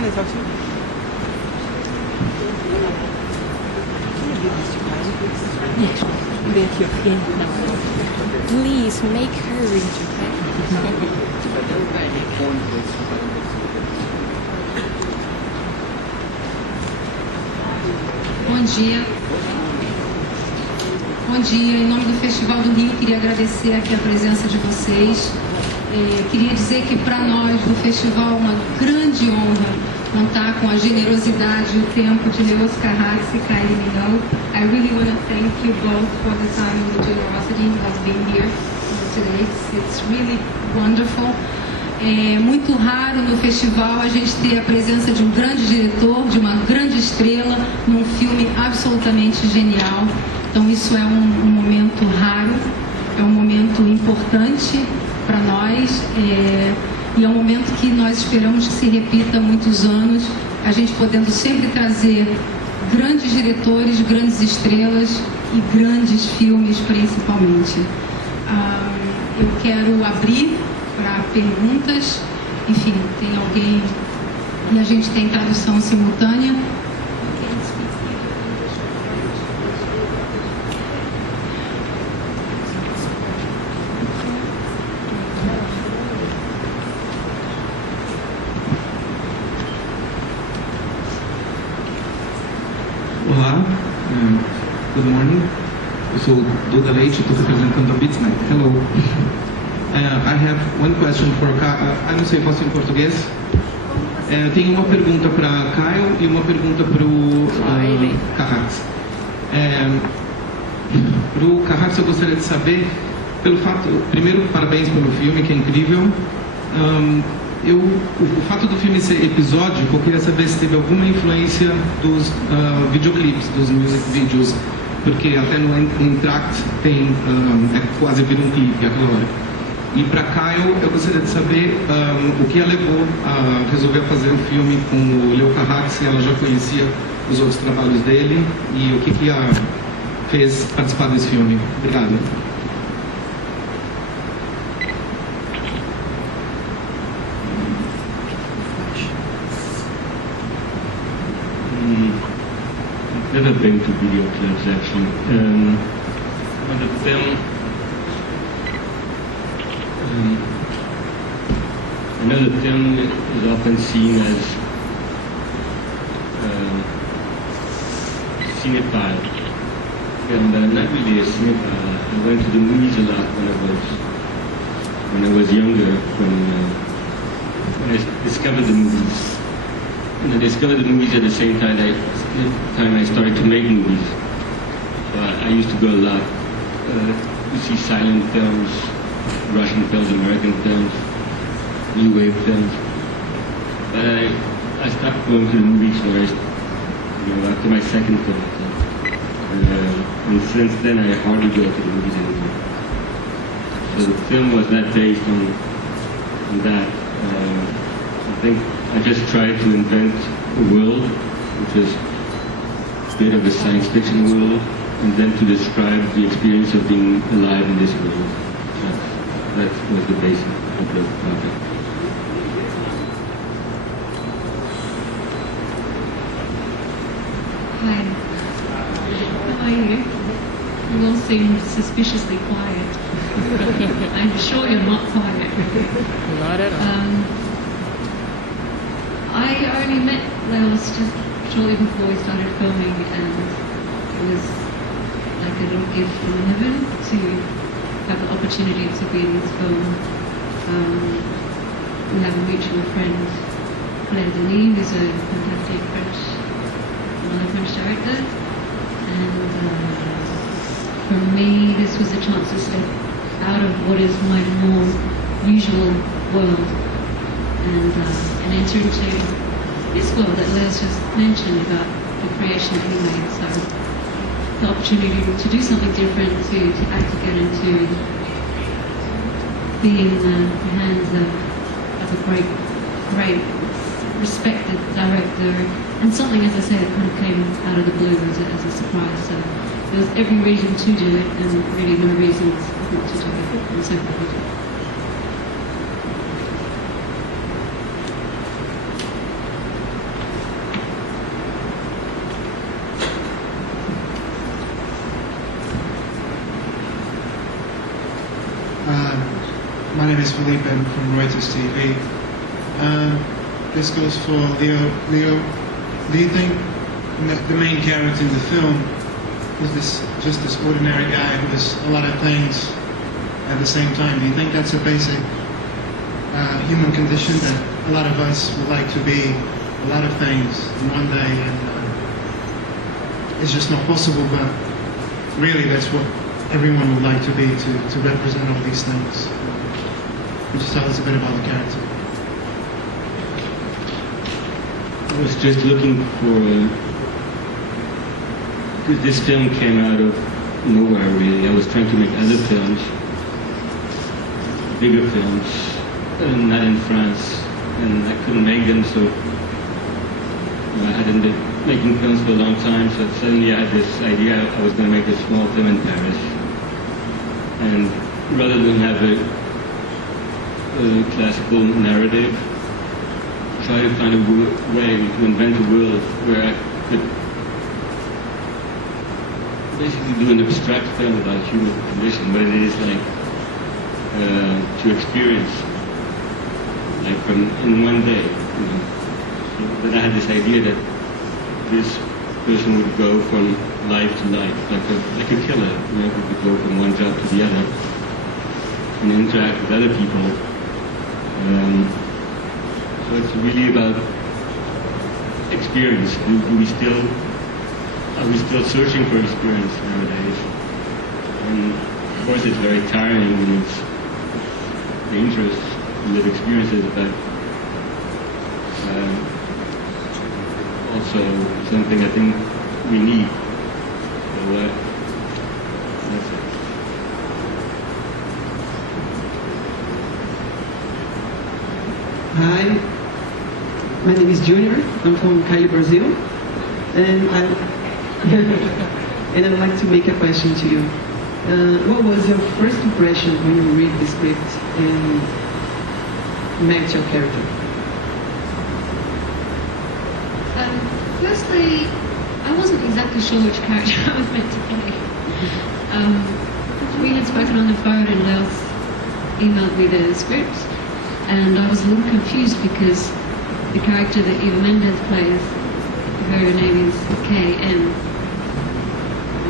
Please make her read, okay? Bom dia. Bom dia. Em nome do Festival do Rio, queria agradecer aqui a presença de vocês. Queria dizer que para nós do festival é uma grande honra contar com a generosidade e o tempo de Leos Carratz e Kylie Minogue. I really want to thank you both for the time and the generosity of being here today. It's really wonderful. É muito raro no festival a gente ter a presença de um grande diretor, de uma grande estrela, num filme absolutamente genial. Então isso é um momento raro, é um momento importante para nós e é um momento que nós esperamos que se repita há muitos anos, a gente podendo sempre trazer grandes diretores, grandes estrelas e grandes filmes principalmente. Eu quero abrir para perguntas, enfim, tem alguém, e a gente tem tradução simultânea. Olá, good morning. Eu sou Duda Leite, estou representando a Bitsnack. Hello. I have one question for Kyle. Não sei, posso em português? Tenho uma pergunta para Kyle e uma pergunta para o Carratz. Para o Carratz eu gostaria de saber, pelo fato, primeiro, parabéns pelo filme, que é incrível. O fato do filme ser episódico, eu queria saber se teve alguma influência dos videoclipes, dos music videos, porque até no Entract tem, quase vira um clipe aquela hora. E para Kyle, eu gostaria de saber o que a levou a resolver fazer o filme com o Leo Carratz, se ela já conhecia os outros trabalhos dele, e o que a fez participar desse filme. Obrigado. Never been to video clubs actually. The film, I know the film is often seen as cinephile, and I'm not really a cinephile. I went to the movies a lot when I was younger, when I discovered the movies. And I discovered the movies at the same time I started to make movies. So I used to go a lot to see silent films, Russian films, American films, New Wave films. But I stopped going to the movies after my second film. And since then I hardly go to the movies anymore. So the film was not based on that. I think I just tried to invent a world, which is a bit of a science fiction world, and then to describe the experience of being alive in this world. That was the basis of the project. Hi. How are you? You all seem suspiciously quiet. I'm sure you're not quiet. Not at all. I only met Leos just shortly before we started filming, and it was like a little gift from heaven to have the opportunity to be in this film. We have a mutual friend, Claire Denis, who's a fantastic another French director, and for me this was a chance to step out of what is my more usual world and enter into this world that Leo's just mentioned about the creation that he made. So the opportunity to do something different, to act again, and to be in the hands of a great respected director, and something, as I say, that kind of came out of the blue as a surprise. So there was every reason to do it, and really no reasons not to do it. I'm so proud. name is Felipe. I'm from Reuters TV. This goes for Leo. Leo, do you think the main character in the film is just this ordinary guy who does a lot of things at the same time? Do you think that's a basic human condition, that a lot of us would like to be a lot of things in one day, and it's just not possible, but really that's what everyone would like to be, to represent all these things? Could you tell us a bit about the character? I was just looking for, because this film came out of nowhere really. I was trying to make other films, bigger films, not in France, and I couldn't make them, so I hadn't been making films for a long time, so suddenly I had this idea I was going to make a small film in Paris. And rather than have a classical narrative, try to find a way to invent a world where I could basically do an abstract film about human condition, what it is like to experience, like in one day. You know. So then I had this idea that this person would go from life to life, like a killer, you know, who could go from one job to the other and interact with other people. So it's really about experience. Are we still searching for experience nowadays? And of course it's very tiring and it's dangerous to live experiences, but also something I think we need. So that's it. Hi, my name is Junior. I'm from Kylie, Brazil, and and I'd like to make a question to you. What was your first impression when you read the script and met your character? Firstly, I wasn't exactly sure which character I was meant to play. We had spoken on the phone and Leos emailed me the script, and I was a little confused because the character that Eva Mendes plays, her name is K.M.,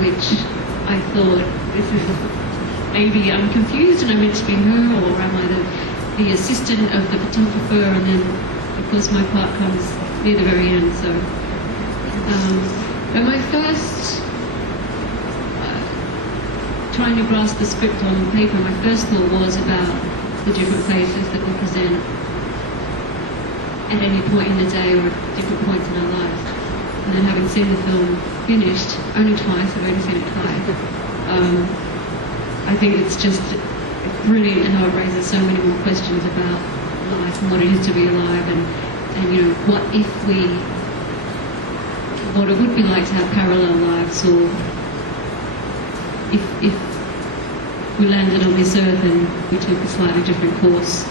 which I thought, this is, maybe I'm confused and I'm meant to be her, or am I the assistant of the photographer, and then of course my part comes near the very end, so. But my first, trying to grasp the script on paper, my first thought was about the different places that we present at any point in the day or at different points in our lives. And then having seen the film finished, only twice, I've only seen it twice, I think it's just brilliant how it raises so many more questions about life and what it is to be alive, and you know, what it would be like to have parallel lives, or if we landed on this earth and we took a slightly different course,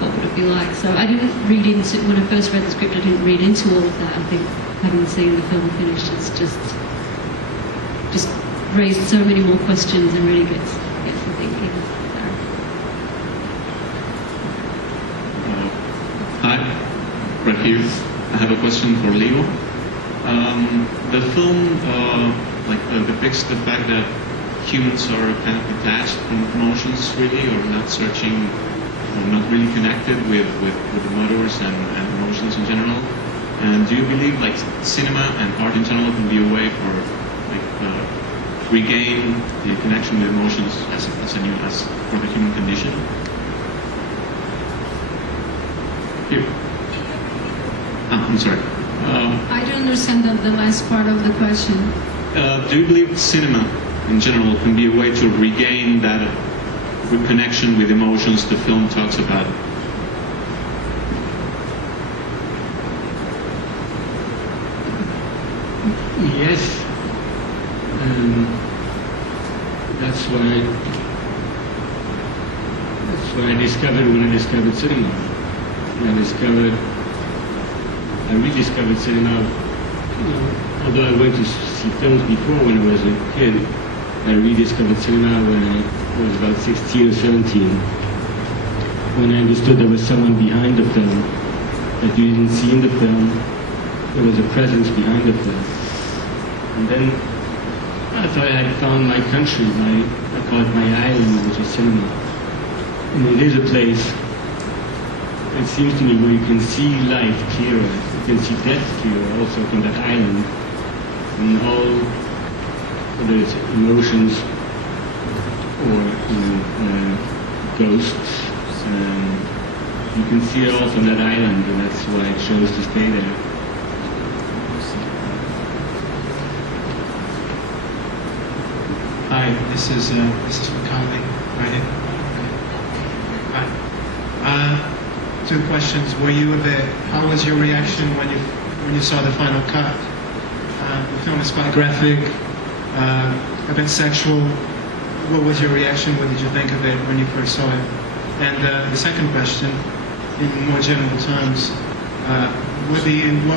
what would it be like? So I didn't read into, when I first read the script, I didn't read into all of that. I think having seen the film finished, it's just raised so many more questions and really gets me thinking. Hi, right here. I have a question for Leo. The film depicts the fact that humans are kind of detached from emotions, really, or not searching, or not really connected with the motors and emotions in general. And do you believe like cinema and art in general can be a way for regain the connection with emotions as for the human condition? Here. I'm sorry. I don't understand the last part of the question. Do you believe cinema in general can be a way to regain that connection with emotions the film talks about? Yes. That's what I discovered when I discovered cinema. I rediscovered cinema, although I went to see films before when I was a kid. I rediscovered cinema when I was about 16 or 17. when I understood there was someone behind the film that you didn't see in the film. There was a presence behind the film. And then I thought I had found my country, I call it my island, which is cinema. And it is a place, it seems to me, where you can see life clearer, you can see death clearer also from that island. And all, whether it's emotions or ghosts, you can see it all from that island, and that's why I chose to stay there. Hi, this is for Kylie, right here. Hi. Two questions. How was your reaction when you saw the final cut? The film is quite graphic, a bit sexual. What was your reaction? What did you think of it when you first saw it? And the second question, in more general terms, what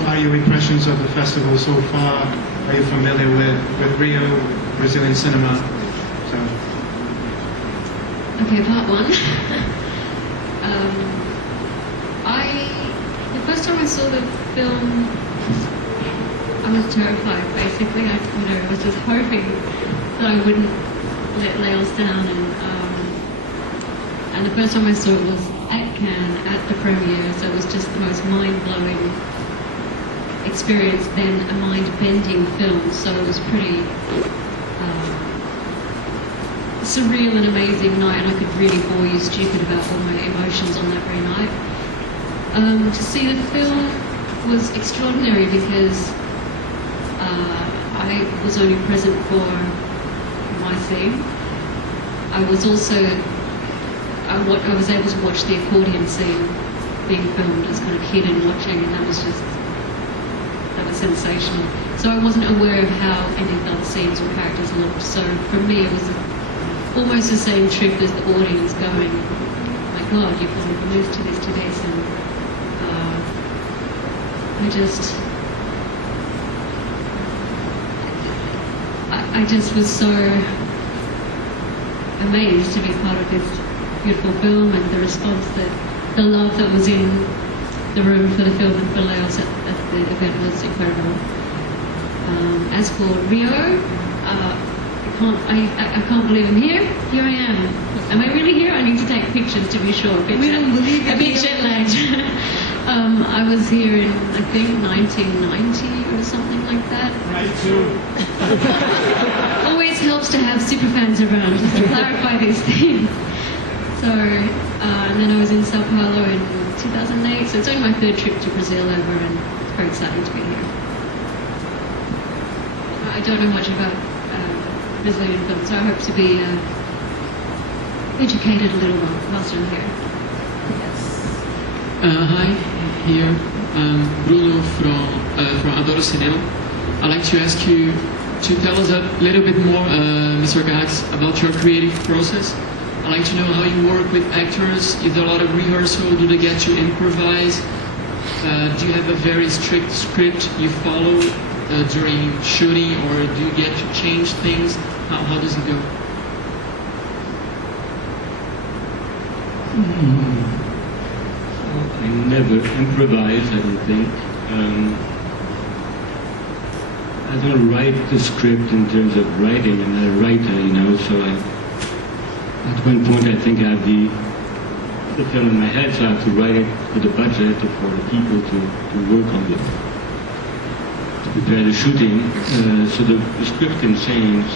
are your impressions of the festival so far? Are you familiar with Rio, Brazilian cinema? So. Okay, part one. The first time I saw the film, I was terrified. Basically, I was just hoping that I wouldn't let Laos down. And the first time I saw it was at Cannes at the premiere, so it was just the most mind-blowing experience. Then a mind-bending film, so it was pretty surreal and amazing night, and I could really bore you stupid about all my emotions on that very night. To see the film was extraordinary because I was only present for my scene. I was also I was able to watch the accordion scene being filmed as kind of kid and watching, and that was sensational. So I wasn't aware of how any of the other scenes or characters looked. So for me, it was almost the same trip as the audience going, oh my God, you've gone from this to this to this, and I just was so amazed to be part of this beautiful film, and the response the love that was in the room for the film and for Laos at the event was incredible. As for Rio, I can't believe I'm here. Here I am. Am I really here? I need to take pictures to be sure. We don't believe it. A bit jet lagged. I was here in, I think, 1990 or something like that. Right, too. Always helps to have super fans around just to clarify these things. So, and then I was in Sao Paulo in 2008. So it's only my third trip to Brazil ever, and it's very exciting to be here. I don't know much about Brazilian film, so I hope to be educated a little whilst I'm here. Hi, here Bruno from Adoro Cinema. I'd like to ask you to tell us a little bit more, Mr. Gax, about your creative process. I'd like to know how you work with actors. Is there a lot of rehearsal? Do they get to improvise? Do you have a very strict script you follow during shooting, or do you get to change things? How does it go? I never improvise, I don't think. I don't write the script in terms of writing. I'm not a writer, so at one point I think I have the film in my head, so I have to write it for the budget or for the people to work on it, to prepare the shooting. So the script can change.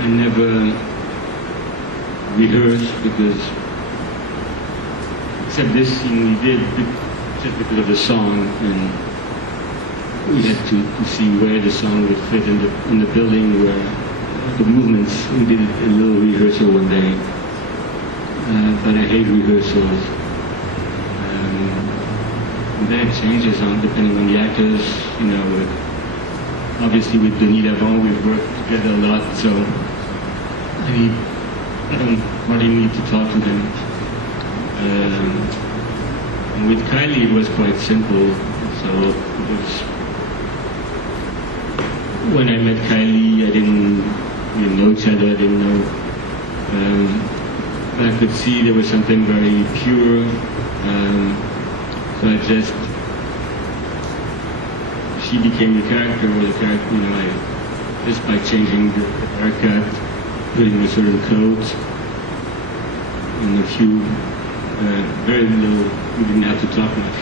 I never rehearse because, except this scene we did just because of the song, and we had to see where the song would fit in the building, where the movements. We did a little rehearsal one day, but I hate rehearsals. And then it changes depending on the actors. Obviously with Denis Lavant we've worked together a lot, so I don't hardly need to talk to them. And with Kylie it was quite simple. So it was, when I met Kylie, I didn't know each other. I didn't know I could see there was something very pure. So I just, she became the character, or the character, you know, just by changing the haircut, putting a certain clothes, and a few, very little, we didn't have to talk much.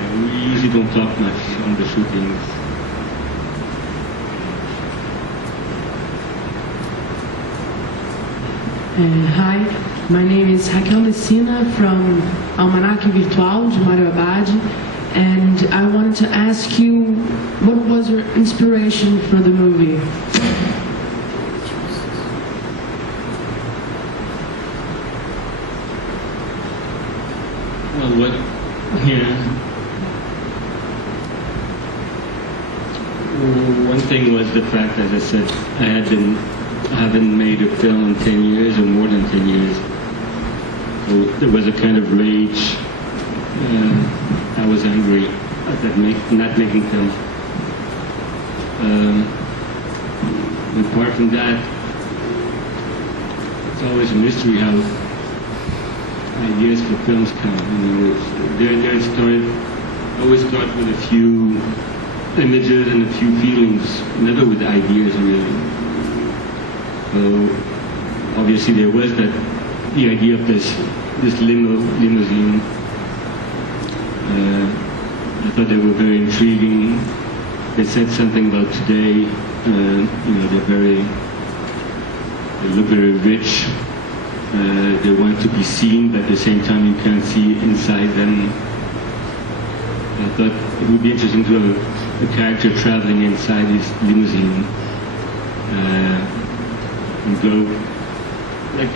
And we usually don't talk much on the shootings. Hi, my name is Raquel Messina from Almanac Virtual de Mário Abad, and I wanted to ask you, what was your inspiration for the movie? Well, one thing was the fact, as I said, I haven't made a film in 10 years or more than 10 years. So there was a kind of rage. I was angry at that not making films. Apart from that, it's always a mystery how ideas for films come. You know, always start with a few images and a few feelings, never with ideas really. So obviously there was the idea of this limousine. I thought they were very intriguing. They said something about today. You know, they look very rich. They want to be seen, but at the same time you can't see inside them. I thought it would be interesting to have a character traveling inside this limousine and go like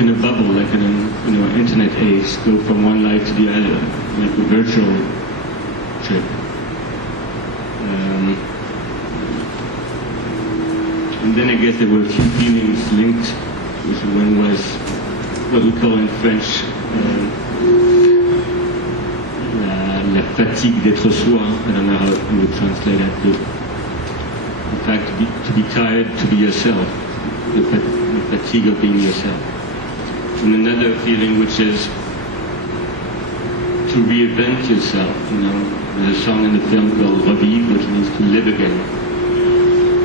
in a bubble, like in an internet age, go from one life to the other, like a virtual trip. And then I guess there were a few feelings linked, which one was what we call in French la fatigue d'être soi. I don't know how you would translate that to. In fact, to be tired, to be yourself, the fatigue of being yourself. And another feeling which is to reinvent yourself. You know, there's a song in the film called Revivre, which means to live again.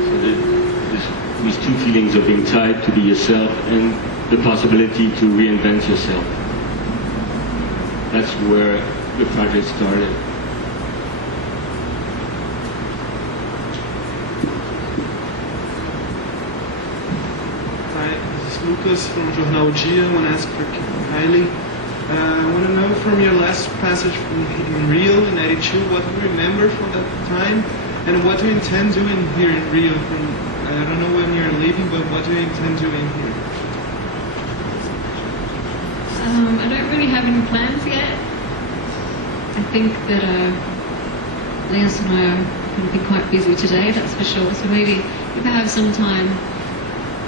So there's these two feelings of being tired, to be yourself, and the possibility to reinvent yourself. That's where the project started. Hi, this is Lucas from Jornal Dia. I want to ask for Kylie. I want to know from your last passage in Rio in 92, what do you remember from that time, and what do you intend doing here in Rio? I don't know when you're leaving, but what do you intend doing here? I don't really have any plans yet. I think that Leos and I are going to be quite busy today, that's for sure. So maybe if I have some time,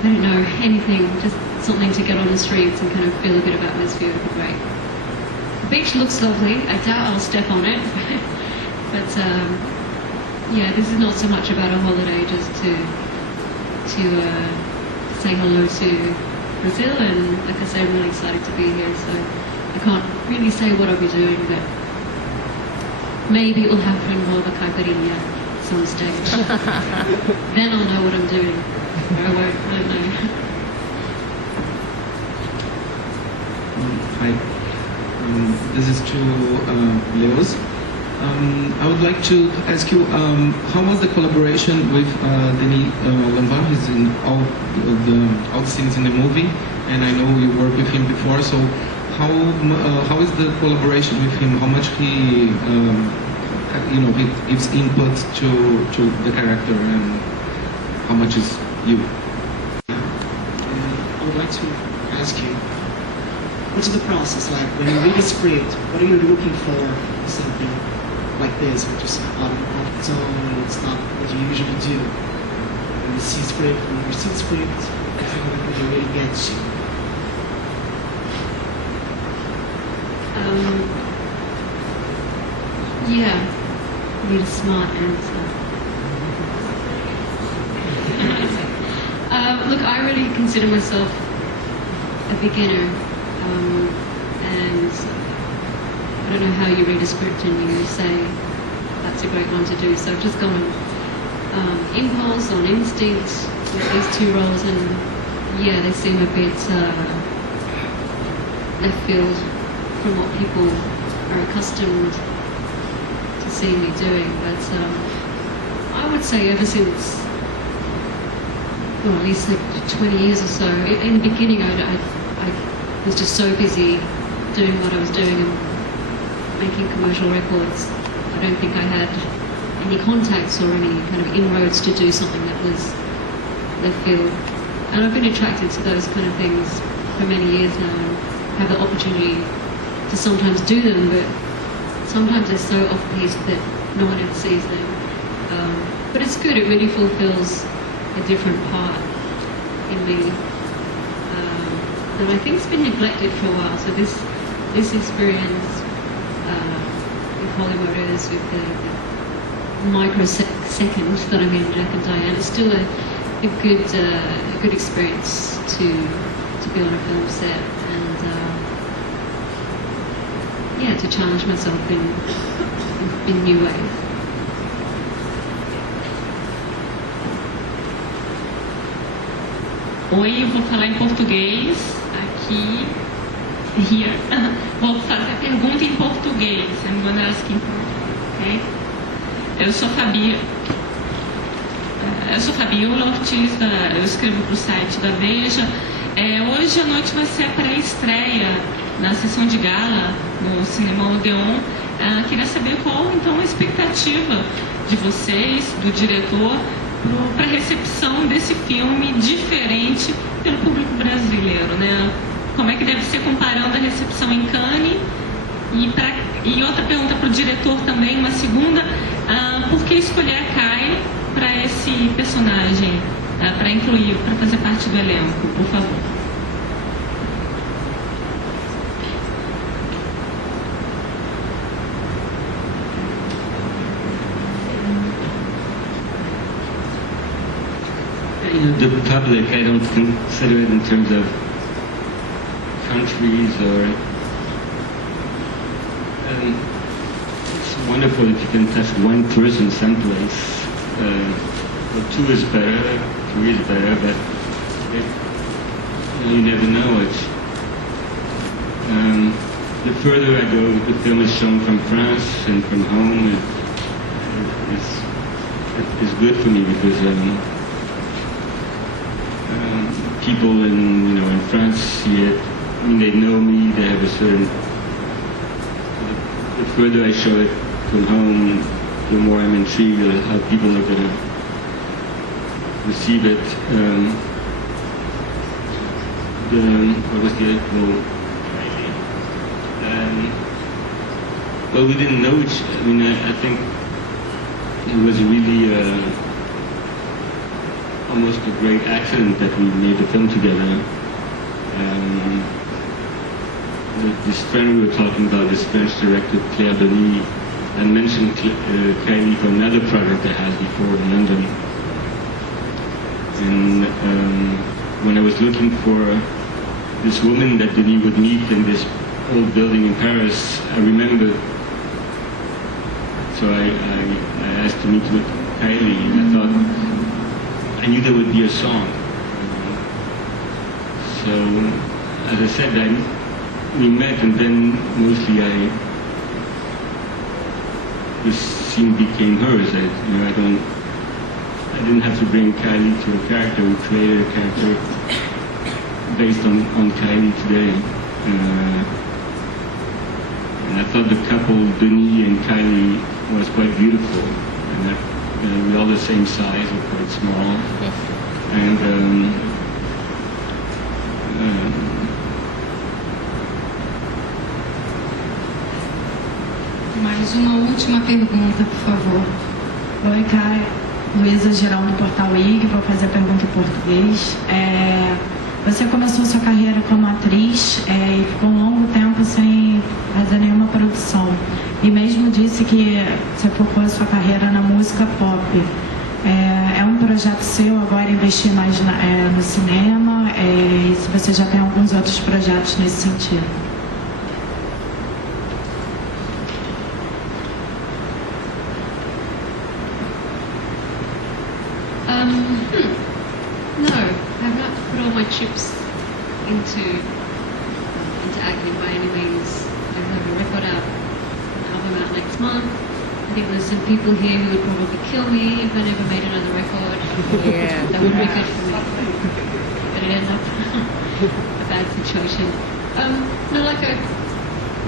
I don't know, anything, just something to get on the streets and kind of feel a bit of atmosphere would be great. The beach looks lovely. I doubt I'll step on it. But yeah, this is not so much about a holiday, just to say hello to Brazil, and like I say, I'm really excited to be here, so I can't really say what I'll be doing, but maybe it will have to involve a caipirinha at some stage. Then I'll know what I'm doing. Or I won't, I don't know. Hi, this is to Leos. I would like to ask you, how was the collaboration with Denis Lamvar? He's in all the scenes in the movie, and I know you worked with him before. So, how is the collaboration with him? How much he gives input to the character, and how much is you? I would like to ask you, what's the process like when you read a script? What are you looking for in something like this, which is out of your comfort zone? It's not what you usually do. When you see script, it really gets you. Yeah, I need a smart answer. Look, I I really consider myself a beginner, and I don't know how you read a script and you say that's a great one to do. So I've just gone on impulse, on instinct with these two roles, and yeah, they seem a bit left field from what people are accustomed to seeing me doing. But I would say ever since, well, at least like 20 years or so. In the beginning, I was just so busy doing what I was doing and making commercial records. I don't think I had any contacts or any kind of inroads to do something that was left field. And I've been attracted to those kind of things for many years now, and have the opportunity to sometimes do them, but sometimes they're so off-piste that no one ever sees them. But it's good, it really fulfills a different part in me. And I think it's been neglected for a while, so this experience with Hollywooders, with the microsecond that I'm in Jack and Diane, is still a good experience to be on a film set, and yeah, to challenge myself in new ways. Oi, eu vou falar em português aqui. Here. Vou fazer a pergunta em português. I'm going to ask in Portuguese, okay? Eu sou Fabiola Ortiz, eu escrevo para o site da Veja. Hoje à noite vai ser a pré-estreia na sessão de gala no Cinema Odeon. Queria saber qual então a expectativa de vocês, do diretor, para a recepção desse filme diferente pelo público brasileiro, né? Como é que deve ser comparando a recepção em Cannes? E outra pergunta para o diretor também, uma segunda, por que escolher a Kylie para esse personagem, para incluir, para fazer parte do elenco, por favor? The public, I don't consider it in terms of countries or... it's wonderful if you can touch one person someplace. Well, two is better, three is better, but you never know it. The further I go, the film is shown from France and from home. It's good for me because people in France see it. I mean, they know me. They have a certain. The further I show it from home, the more I'm intrigued at how people are going to receive it. What was the well, we didn't know each. I mean, I think it was really almost a great accident that we made the film together. This friend we were talking about, this French director Claire Denis, I mentioned Kylie for another project I had before in London. And when I was looking for this woman that Denis would meet in this old building in Paris, I remembered. So I asked to meet with Kylie, and I thought, I knew there would be a song. So, as I said, we met, and then mostly this scene became hers. I didn't have to bring Kylie to a character. We created a character based on Kylie today. And I thought the couple, Denis and Kylie, was quite beautiful. And we're all the same size, we're quite small. And mais uma última pergunta, por favor. Oi, Kai. Luísa Girão, do Portal IG, vou fazer a pergunta em português. Você começou sua carreira como atriz e ficou um longo tempo sem fazer nenhuma produção. E mesmo disse que você focou a sua carreira na música pop. É um projeto seu agora investir mais no cinema, e se você já tem alguns outros projetos nesse sentido? No, I've not put all my chips into acting by any means. I have a record out, an album out next month. I think there's some people here who would probably kill me if I never made another record. Yeah. That would be good for me. But it ended up a bad situation. No, like I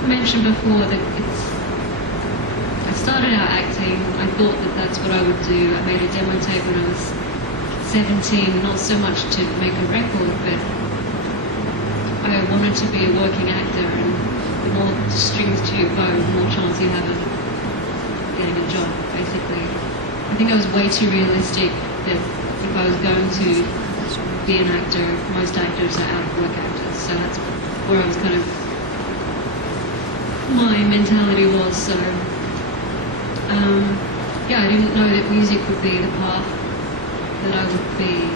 mentioned before, that I started out acting. I thought that that's what I would do. I made a demo tape when I was 17, not so much to make a record, but I wanted to be a working actor, and the more strings to your bow, the more chance you have of getting a job, basically. I think I was way too realistic that if I was going to be an actor, most actors are out-of-work actors, so that's where I was kind of, my mentality was, so, yeah, I didn't know that music would be the path that I would be.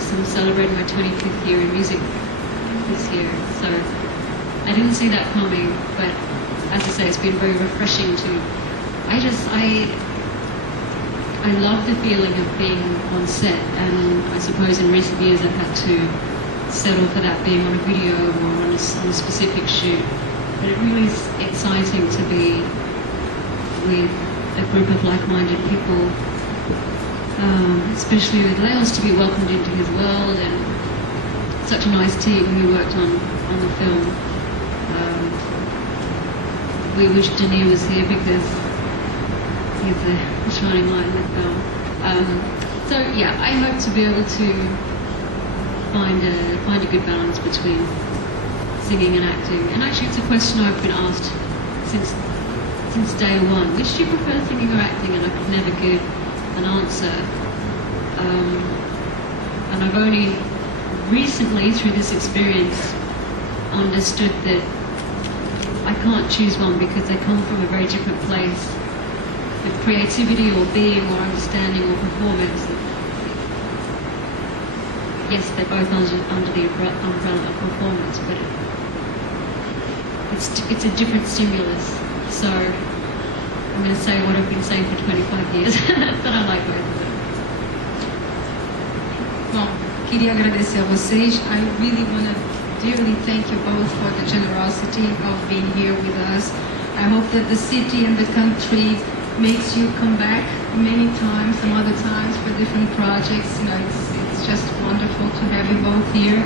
So I'm celebrating my 25th year in music this year, so I didn't see that coming, but as I say, it's been very refreshing to, I love the feeling of being on set, and I suppose in recent years I've had to settle for that being on a video or on a specific shoot, but it really is exciting to be with a group of like-minded people, especially with Leos, to be welcomed into his world, and such a nice team who worked on the film. We wish Denis was here because he's the shining light in the film. So yeah, I hope to be able to find a good balance between singing and acting. And actually, it's a question I've been asked since day one. Which do you prefer, singing or acting? And I could never give an answer. And I've only recently, through this experience, understood that I can't choose one because they come from a very different place. With creativity or being or understanding or performance, yes, they're both under the umbrella of performance, but it's a different stimulus. So I'm going to say what I've been saying for 25 years, that I like both of them. Bom, queria agradecer a vocês. I really want to dearly thank you both for the generosity of being here with us. I hope that the city and the country makes you come back many times, some other times for different projects. It's just wonderful to have you both here.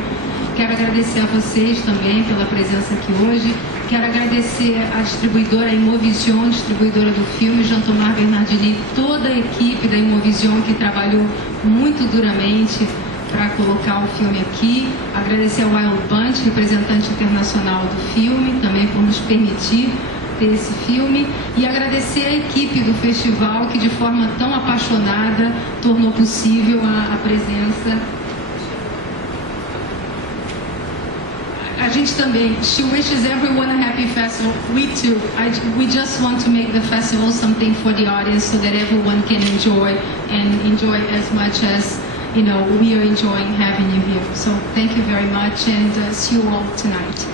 Quero agradecer a vocês também pela presença aqui hoje. Quero agradecer a distribuidora Imovision, distribuidora do filme, Jean-Thomas Bernardini, toda a equipe da Imovision que trabalhou muito duramente para colocar o filme aqui. Agradecer ao Wild Bunch, representante internacional do filme, também por nos permitir ter esse filme, e agradecer a equipe do festival que de forma tão apaixonada tornou possível a presença. A gente também, she wishes everyone a happy festival. We too. We just want to make the festival something for the audience so that everyone can enjoy as much as we are enjoying having you here. So thank you very much, and see you all tonight.